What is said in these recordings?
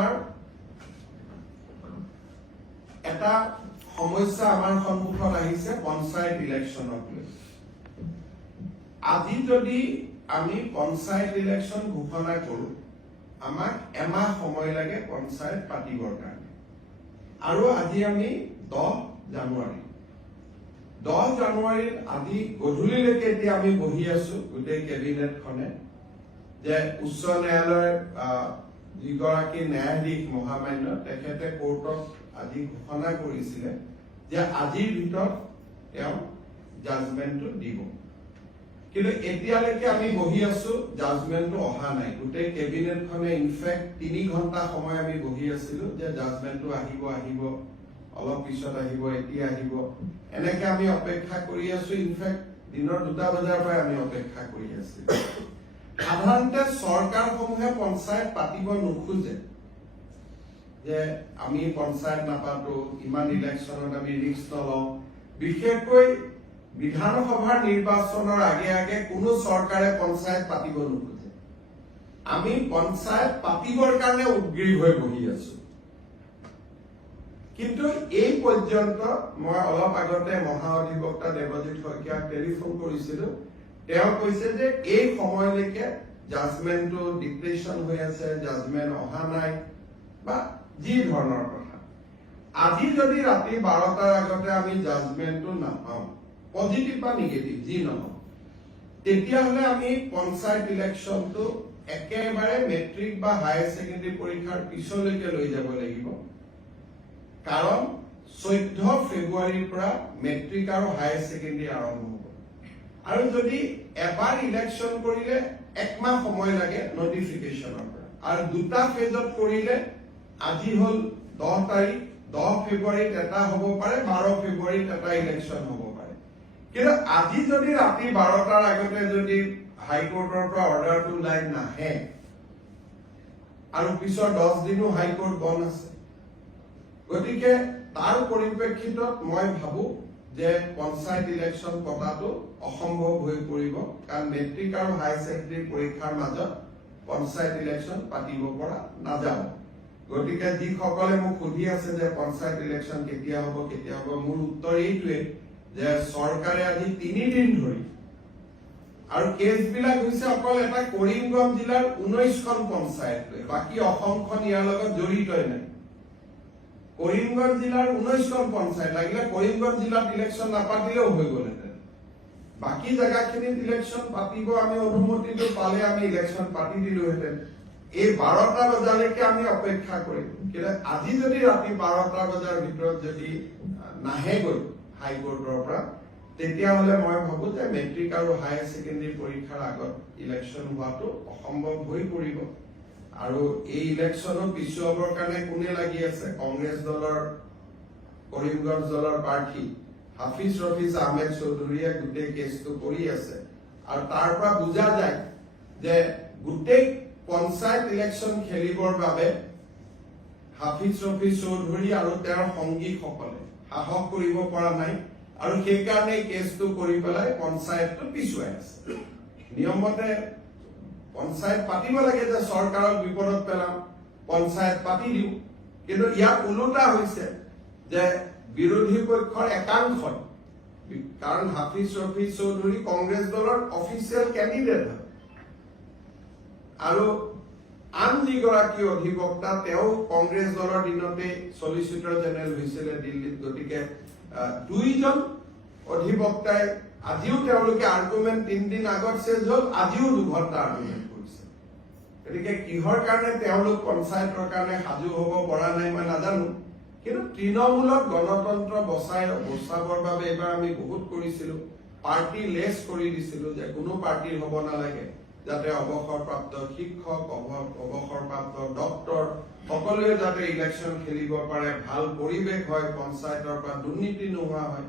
আমাৰ এটা সমস্যা আমাৰ সন্মুখত আহিছে পঞ্চায়ত ইলেকশ্যনক লৈ। আজি যদি আমি পঞ্চায়ত ইলেকশ্যন ঘোষণা কৰো, আমাক এমাহ সময় লাগে পঞ্চায়ত পাতিবৰ কাৰণে। আৰু আজি আমি 10 জানুৱাৰী 10 জানুৱাৰীত আজি গধূলিলৈকে এতিয়া আমি বহি আছো গোটেই কেবিনেটখনে, যে উচ্চ ন্যায়ালয়ৰ যিগৰাকী ন্যায়াধীশ মহামান্য তেখেতে কোৰ্টত আজি ঘোষণা কৰিছিলে যে আজিৰ ভিতৰত তেওঁ জাজমেণ্টটো দিব। কিন্তু এতিয়ালৈকে আমি বহি আছো, জাজমেণ্টটো অহা নাই। গোটেই কেবিনেটখনে ইনফেক্ট 3 ঘণ্টা সময় আমি বহি আছিলো যে জাজমেণ্টটো আহিব আহিব, অলপ পিছত আহিব, এতিয়া আহিব, এনেকে আমি অপেক্ষা কৰি আছো। ইনফেক্ট দিনৰ 2টা বজাৰ পৰা আমি অপেক্ষা কৰি আছিলো। সাধাৰণতে চৰকাৰসমূহে পঞ্চায়ত পাতিব নোখোজে, যে আমি পঞ্চায়ত নাপাতো, ইমান ইলেকশ্যনত আমি ৰিস্ক নলওঁ। বিশেষকৈ বিধানসভাৰ নিৰ্বাচনৰ আগে আগে কোনো চৰকাৰে পঞ্চায়ত পাতিব নোখোজে। আমি পঞ্চায়ত পাতিবৰ কাৰণে উদ্গ্ৰীৱ হৈ বহি আছো। কিন্তু এই পৰ্যন্ত মই অলপ আগতে মহাঅধিবক্তা দেৱজিৎ শইকীয়াক টেলিফোন কৰিছিলো। তেওঁ কৈছে যে এই সময়লৈকে জাজমেণ্টটো ডিক্টেশ্যন হৈ আছে, জাজমেণ্ট অহা নাই, বা যি ধৰণৰ কথা। আজি যদি ৰাতি 12টাৰ আগতে আমি জাজমেণ্টটো নাপাওঁ, পজিটিভ বা নিগেটিভ যি নহওক, তেতিয়াহ'লে আমি পঞ্চায়ত ইলেকশ্যনটো একেবাৰে মেট্ৰিক বা হায়াৰ ছেকেণ্ডেৰী পৰীক্ষাৰ পিছলৈকে লৈ যাব লাগিব। কাৰণ 14 ফেব্ৰুৱাৰীৰ পৰা মেট্ৰিক আৰু হায়াৰ ছেকেণ্ডেৰী আৰম্ভ হ'ব। আৰু যদি এবাৰ ইলেকশ্যন কৰিলে 1 মাহ সময় লাগে নটিফিকেশ্যনৰ পৰা, আৰু 2টা ফেজত কৰিলে আজি হ'ল 10 তাৰিখ, 10 ফেব্ৰুৱাৰীত এটা হ'ব পাৰে, 12 ফেব্ৰুৱাৰীত এটা ইলেকশ্যন হ'ব পাৰে। কিন্তু আজি যদি ৰাতি 12টাৰ আগতে যদি হাইকোৰ্টৰ পৰা অৰ্ডাৰটো ওলাই নাহে, আৰু পিছৰ 10 দিনো হাইকোৰ্ট বন্ধ আছে, গতিকে তাৰ পৰিপ্ৰেক্ষিতত মই ভাবো যে পঞ্চায়ত ইলেকশ্যন পতাটো অসম্ভৱ হৈ পৰিব। কাৰণ মেট্ৰিক আৰু হায়াৰ ছেকেণ্ডেৰী পৰীক্ষাৰ মাজত পঞ্চায়ত ইলেকশ্যন পাতিব পৰা নাযাব। গতিকে যিসকলে মোক সুধি আছে যে পঞ্চায়ত ইলেকশ্যন কেতিয়া হ'ব, মোৰ উত্তৰ এইটোৱে যে চৰকাৰে আজি 3 দিন ধৰি, আৰু কেছবিলাক হৈছে অকল এটা কৰিমগঞ্জ জিলাৰ 19খন পঞ্চায়ত লৈ, বাকী অসমখন ইয়াৰ লগত জড়িতই নাই। কৰিমগঞ্জ জিলাৰ 19খন পঞ্চায়ত, লাগিলে কৰিমগঞ্জ জিলাত ইলেকশ্যন নাপাতিলেও হৈ গ'লহেঁতেন। বাকী জেগাখিনিত ইলেকশ্যন পাতিব আমি অনুমতিটো পালে আমি ইলেকশ্যন পাতি দিলোহেঁতেন। এই 12টা বজালৈকে আমি অপেক্ষা কৰিম। কিন্তু আজি যদি ৰাতি 12টা বজাৰ ভিতৰত যদি নাহেগৈ হাইকোৰ্টৰ পৰা, তেতিয়াহ'লে মই ভাবো যে মেট্ৰিক আৰু হায়াৰ ছেকেণ্ডেৰী পৰীক্ষাৰ আগত ইলেকশ্যন হোৱাটো অসম্ভৱ হৈ পৰিব। আৰু এই ইলেকশ্যনত পিছুৱাবৰ কাৰণে কোনে লাগি আছে? কংগ্ৰেছ দলৰ, কৰিমগঞ্জ দলৰ প্ৰাৰ্থী হাফিজ ৰফিজ আহমেদ চৌধুৰীয়ে গোটেই কেছটো কৰি আছে। আৰু তাৰ পৰা বুজা যায় যে গোটেই পঞ্চায়ত ইলেকশ্যন খেলিবৰ বাবে হাফিজ ৰফিজ চৌধুৰী আৰু তেওঁৰ সংগীসকলে সাহস কৰিব পৰা নাই, আৰু সেইকাৰণে কেছটো কৰি পেলাই পঞ্চায়তটো পিছুৱাই আছে। নিয়মমতে পঞ্চায়ত পাতিব লাগে, যে চৰকাৰক বিপদত পেলাম, পঞ্চায়ত পাতি দিওঁ। কিন্তু ইয়াত ওলোটা হৈছে যে বিৰোধী পক্ষৰ একাংশই, কাৰণ হাফিজ ৰফিজ চৌধুৰী কংগ্ৰেছ দলৰ অফিচিয়েল কেণ্ডিডেট হয়, আৰু আন যিগৰাকী অধিবক্তা তেওঁ কংগ্ৰেছ দলৰ দিনতে চলিচিটৰ জেনেৰেল হৈছিলে দিল্লীত। গতিকে 2জন অধিবক্তাই আজিও তেওঁলোকে আৰ্গুমেণ্ট 3 দিন আগত চেজ হ'ল, আজিও 2 ঘণ্টা আৰ্গুমেণ্ট কৰিছে। গতিকে কিহৰ কাৰণে তেওঁলোক পঞ্চায়তৰ কাৰণে সাজু হ'ব পৰা নাই মই নাজানো। কিন্তু তৃণমূলক গণতন্ত্ৰ বচাবৰ বাবে এইবাৰ আমি বহুত কৰিছিলো, পাৰ্টি লেছ কৰি দিছিলো, যে কোনো পাৰ্টিৰ হ'ব নালাগে, যাতে অৱসৰপ্ৰাপ্ত শিক্ষক, অৱসৰপ্ৰাপ্ত ডক্টৰ সকলোৱে যাতে ইলেকশ্যন খেলিব পাৰে, ভাল পৰিৱেশ হয়, পঞ্চায়তৰ পৰা দুৰ্নীতি নোহোৱা হয়।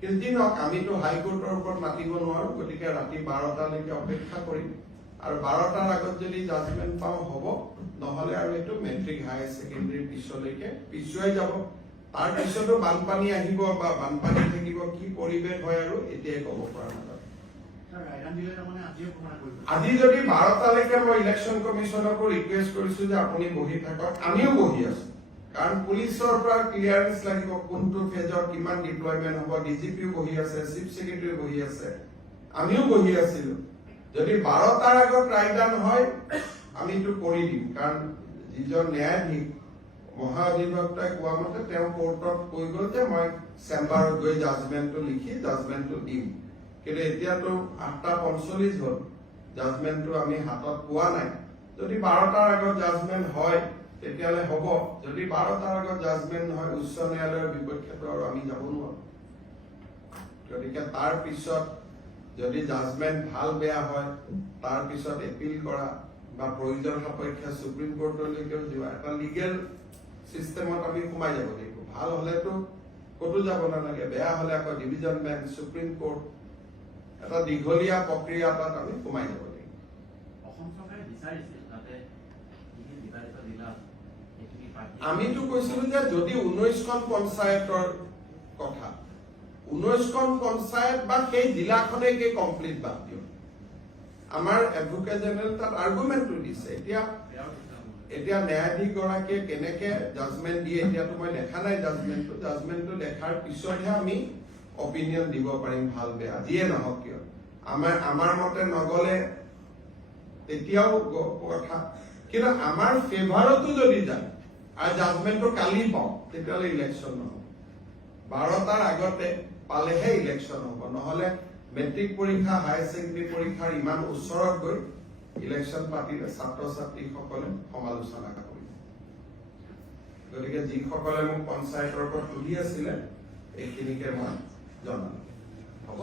কিন্তু নহওক, আমিতো হাইকোৰ্টৰ ওপৰত মাতিব নোৱাৰো। গতিকে ৰাতি 12টালৈকে অপেক্ষা কৰিম, আৰু 12টাৰ আগত যদি জাজমেণ্ট পাওঁ হ'ব, নহ'লে আৰু এইটো মেট্ৰিক হায়াৰ ছেকেণ্ডেৰীৰ পিছলৈকে পিছুৱাই যাব। তাৰ পিছতো বানপানী আহিব বা বানপানী থাকিব, কি পৰিৱেশ হয় আৰু এতিয়াই ক'ব পৰা নাযাব। আজি যদি 12 তাৰিখে মই ইলেকশ্যন কমিশনকো ৰিকুৱেষ্ট কৰিছো যে আপুনি বহি থাকক, আমিও বহি আছো, কাৰণ পুলিচৰ পৰা ক্লিয়াৰেন্স লাগিব কোনটো ফেজৰ কিমান ডিপ্লয়মেন্ট হ'ব, ডিজিপিও বহি আছে, চিফ সেক্ৰেটাৰী বহি আছে, আমিও বহি আছিলো। যদি 12টাৰ আগত ৰায়দান হয় আমিতো কৰি দিম, কাৰণ যিজন ন্যায়াধীশ মহাধিবক্তাই কোৱা মতে তেওঁ কোৰ্টত কৈ গ'ল যে মই চেম্বাৰত গৈ জাজমেন্টটো লিখি জাজমেন্টটো দিম, কিন্তু এতিয়াতো 8:45 হ'ল, জাজমেন্টটো আমি হাতত পোৱা নাই। যদি 12টাৰ আগত জাজমেন্ট হয় তেতিয়াহ'লে হ'ব, যদি 12টাৰ আগত জাজমেন্ট নহয় উচ্চ ন্যায়ালয়ৰ বিপক্ষেতো আৰু আমি যাব নোৱাৰো। গতিকে তাৰ পিছত যদি জাজমেন্ট ভাল বেয়া হয় তাৰ পিছত এপিল কৰা বা প্ৰয়োজন সাপেক্ষে সুপ্ৰিম কোৰ্টলৈকেও যোৱা এটা লিগেল চিষ্টেমত আমি সোমাই যাব লাগিব। ভাল হলেতো ক'তো যাব নালাগে, বেয়া হলে আকৌ ডিভিজন বেঞ্চ, সুপ্ৰিম কোৰ্ট, এটা দীঘলীয়া প্ৰক্ৰিয়া এটাত আমি সোমাই যাব লাগিব। আমিতো কৈছিলো যে যদি 19খন পঞ্চায়তৰ কথা, 19খন পঞ্চায়ত বা সেই জিলাখনেই কমপ্লিট বাদ দিয়ক, আমাৰ এডভোকেট জেনেৰেল তাত আৰ্গুমেন্টটো দিছে। এতিয়া ন্যায়াধীশ গৰাকীয়ে কেনেকে জাজমেন্ট দিয়ে এতিয়াতো মই দেখা নাই জাজমেন্টটো দেখাৰ পিছতহে আমি অপিনিয়ন দিব পাৰিম ভাল বেয়া, যিয়ে নহওক কিয়। আমাৰ মতে নগলে তেতিয়াও কথা, কিন্তু আমাৰ ফেভাৰতো যদি যায় আৰু জাজমেন্টটো কালি পাওঁ তেতিয়াহ'লে ইলেকশ্যন নহ'ব। 12টাৰ আগতে পালেহে ইলেকশ্যন হ'ব, নহ'লে মেট্ৰিক পৰীক্ষা, হায়াৰ ছেকেণ্ডেৰী পৰীক্ষাৰ ইমান ওচৰত গৈ ইলেকশ্যন পাতিলে ছাত্ৰ ছাত্ৰীসকলে সমালোচনা কৰিব। গতিকে যিসকলে মোক পঞ্চায়তৰ পৰা সুধি আছিলে এইখিনিকে মই জনালো। হ'ব।